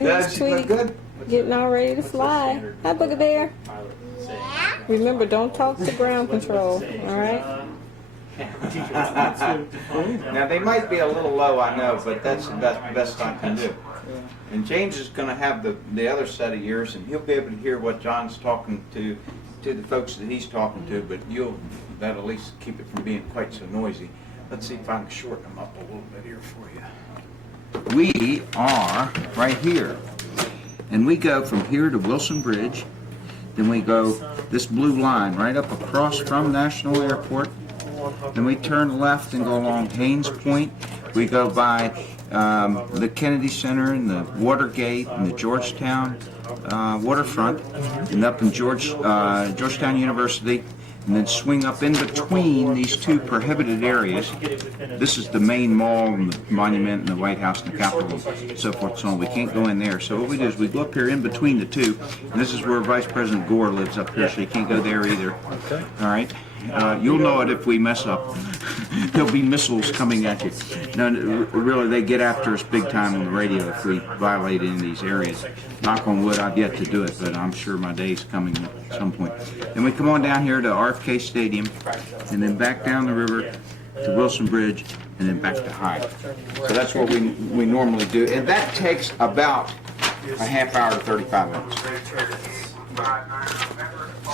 Does she look good? Getting all ready to fly. Hi, Booger Bear. Remember, don't talk to ground control, all right? Now, they might be a little low, I know, but that's the best I can do. And James is going to have the other set of ears, and he'll be able to hear what John's talking to the folks that he's talking to, but that'll at least keep it from being quite so noisy. Let's see if I can shorten them up a little bit here for you. We are right here, and we go from here to Wilson Bridge, then we go this blue line right up across from National Airport, then we turn left and go along Haynes Point. We go by the Kennedy Center and the Watergate and the Georgetown waterfront, and up in Georgetown University, and then swing up in between these two prohibited areas. This is the main mall and the monument and the White House and the Capitol and so forth and so on. We can't go in there. So what we do is we go up here in between the two, and this is where Vice President Gore lives up here, so you can't go there either. Okay. All right? You'll know it if we mess up. There'll be missiles coming at you. No, really, they get after us big time on the radio if we violate any of these areas. Knock on wood, I've yet to do it, but I'm sure my day's coming at some point. Then we come on down here to RFK Stadium, and then back down the river to Wilson Bridge, and then back to Hyde. So that's what we normally do, and that takes about a half hour to 35 minutes.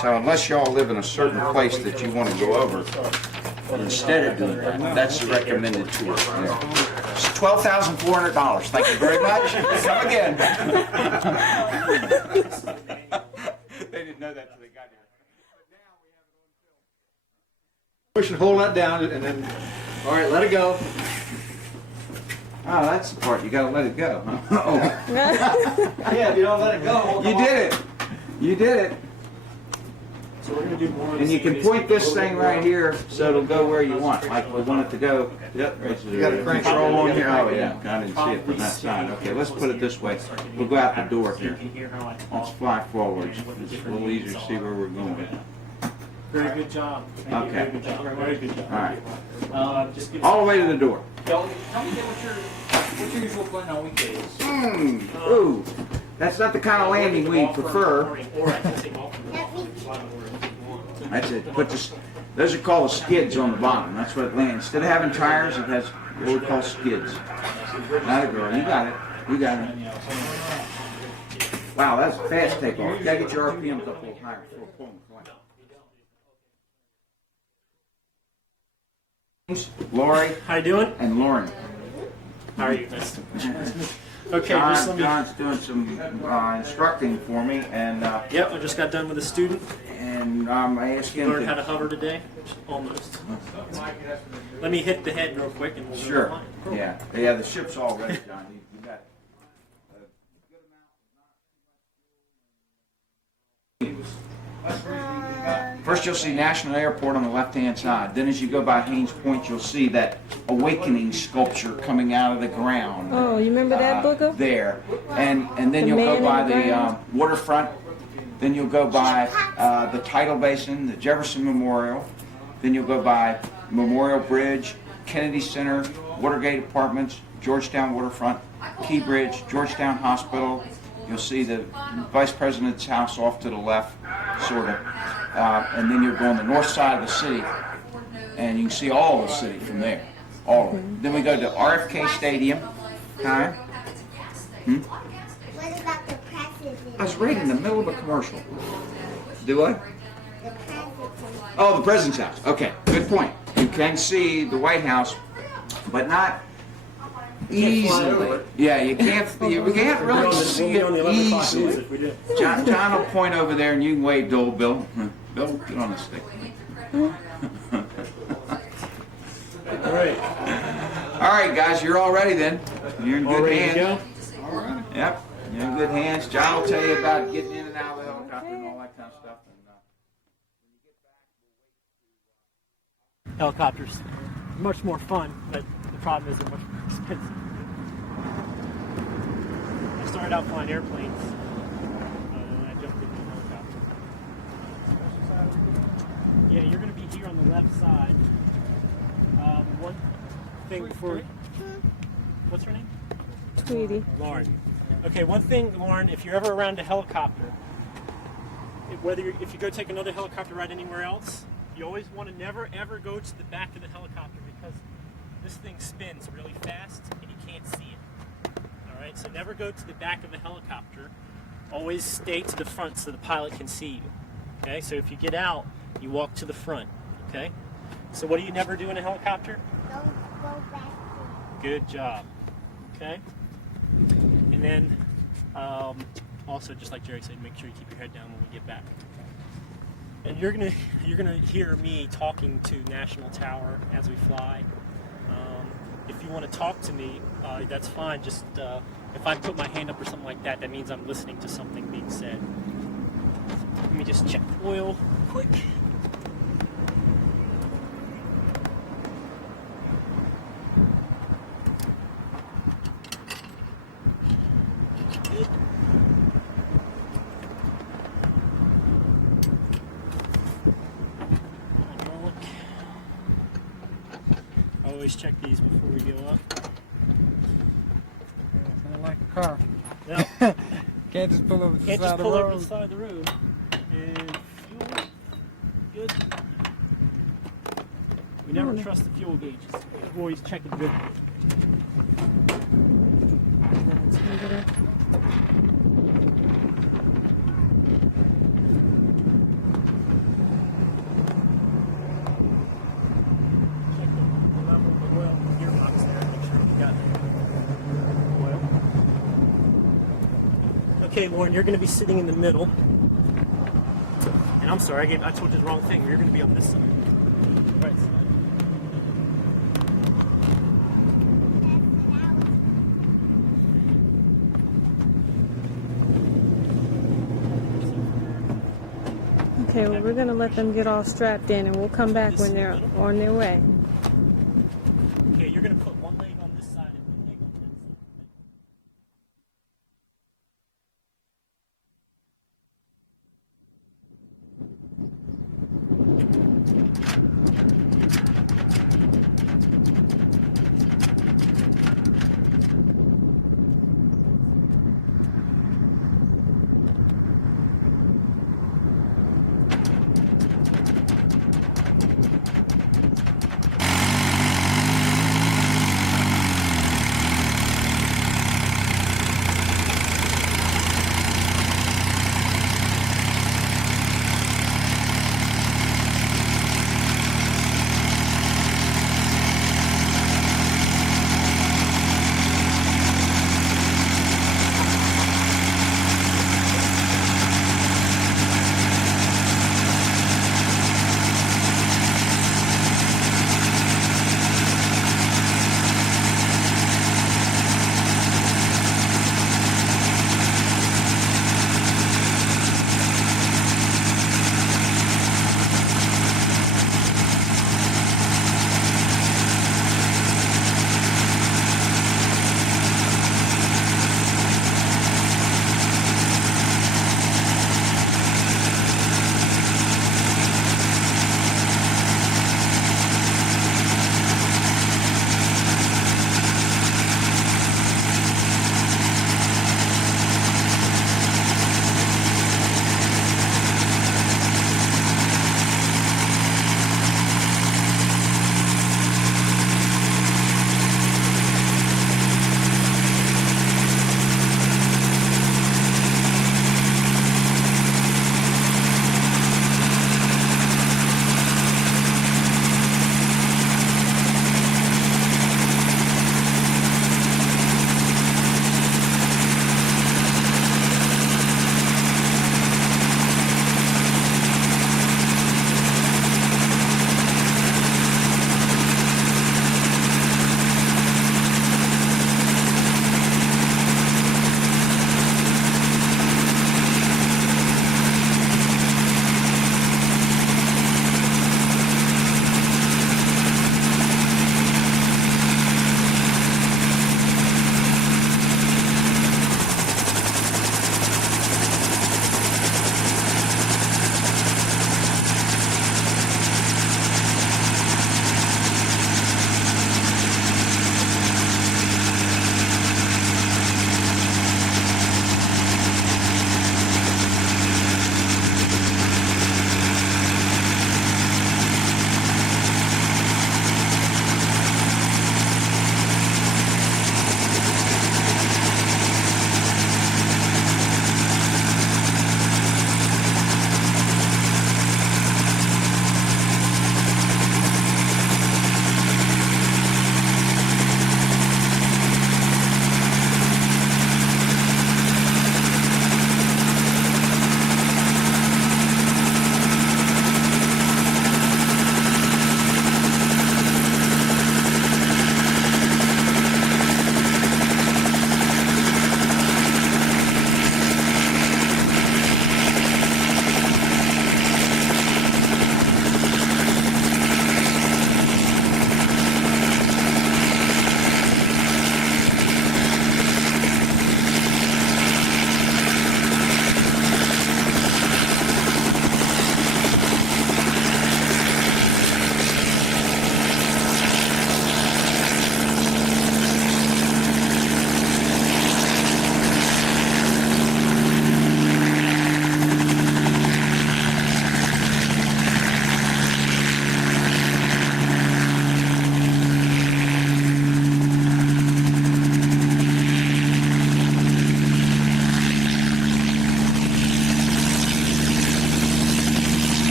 So unless y'all live in a certain place that you want to go over, instead of doing that, that's the recommended tour. It's $12,400. Thank you very much. Come again. They didn't know that until they got here. We should hold that down and then, all right, let it go. Oh, that's the part. You got to let it go, huh? Oh. Yeah, if you don't let it go. You did it. You did it. So we're going to do more. And you can point this thing right here so it'll go where you want. Like we want it to go. Yep. You got a crank control on here. Oh yeah. I didn't see it from that side. Okay, let's put it this way. We'll go out the door here. Let's fly forwards. It's a little easier to see where we're going. Very good job. Okay. Very good job. Very good job. All right. Just give All the way to the door. Tell me what's your usual plan on weekdays? Ooh. That's not the kind of landing we prefer. That's it. Put this. Those are called skids on the bottom. That's what it lands. Instead of having tires, it has what we call skids. Not a girl. You got it. You got it. Wow, that's a fast takeoff. You gotta get your RPMs up a little higher before pulling the flight. Lori. How you doing? And Lauren. How are you? Okay, just let me. John's doing some instructing for me, and Yep, I just got done with a student. and I asked him Learned how to to. hover today. Almost. Let me hit the head real quick and we'll do Sure. mine. Yeah. Yeah. The ship's all ready, John. You got it. First, you'll see National Airport on the left-hand side. Then, as you go by Haynes Point, you'll see that awakening sculpture coming out of the ground. Oh, you remember that, Booger? There, and then The you'll man go by in the the ground? waterfront. Then you'll go by the tidal basin, the Jefferson Memorial. Then you'll go by Memorial Bridge, Kennedy Center, Watergate Apartments, Georgetown Waterfront, Key Bridge, Georgetown Hospital. You'll see the Vice President's house off to the left, sort of. And then you'll go on the north side of the city, and you can see all the city from there. All of it. Then we go to RFK Stadium. Huh? What about the president? I was right in the middle of a commercial. Do I? The president. Oh, the President's house. Okay, good point. You can see the White House, but not easily. Yeah, you can't really see it easily. John will point over there and you can wave to old Bill. Bill, get on the stick. All right. All right, guys, you're all ready then. You're in All good ready to hands. go? All right. Yep, you're in good hands. John will tell you about getting in and out of the helicopter and all that kind of stuff. Helicopters. Much more fun, but the problem is they're much more expensive. I started out flying airplanes, and then I jumped into a helicopter. Yeah, you're going to be here on the left side. One thing before... What's her name? Tweetie. Lauren. Okay, one thing, Lauren, if you're ever around a helicopter, if you go take another helicopter ride anywhere else, you always want to never ever go to the back of the helicopter because this thing spins really fast and you can't see it. All right, so never go to the back of the helicopter. Always stay to the front so the pilot can see you. Okay, so if you get out, you walk to the front. Okay, so what do you never do in a helicopter? Don't go back. Good job. Okay, and then also, just like Jerry said, make sure you keep your head down when we get back. And you're gonna hear me talking to National Tower as we fly. If you want to talk to me, that's fine. Just if I put my hand up or something like that, that means I'm listening to something being said. Let me just check oil quick. Good. Hydraulic. I always check these before we go up. It's not like a car. No. Can't just pull over to the Can't side just of the pull over road. the side of the road. And fuel, good. We never trust the fuel gauges. We always check it good. Check the level of the oil in the gearbox there. Make sure we got oil. Okay, Lauren, you're going to be sitting in the middle. And I'm sorry, I told you the wrong thing. You're going to be on this side. Right side. Okay, well, we're gonna let them get all strapped in, and we'll come back when they're on their way. Okay, you're going to put one leg on this side and one leg on that side.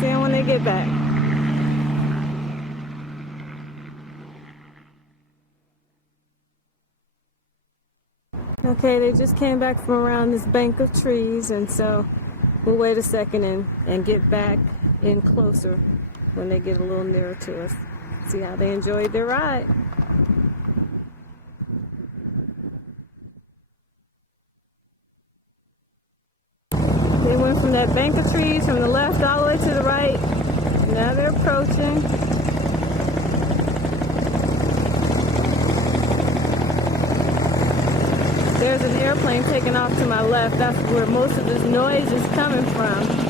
See them when they get back. Okay, they just came back from around this bank of trees, and so we'll wait a second and get back in closer when they get a little nearer to us. See how they enjoyed their ride. They went from that bank of trees from the left all the way to the right. Now they're approaching. There's an airplane taking off to my left. That's where most of this noise is coming from.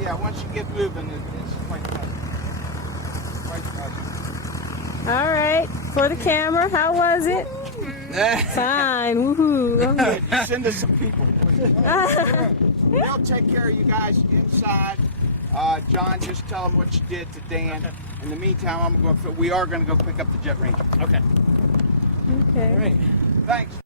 Yeah, once you get moving, it's quite fun. Quite fun. All right, for the camera, how was it? Fine, woohoo. Okay. Send us some people. We'll take care of you guys inside. John, just tell them what you did to Dan. Okay. In the meantime, we are going to go pick up the Jet Ranger. Okay. Okay. All right. Thanks.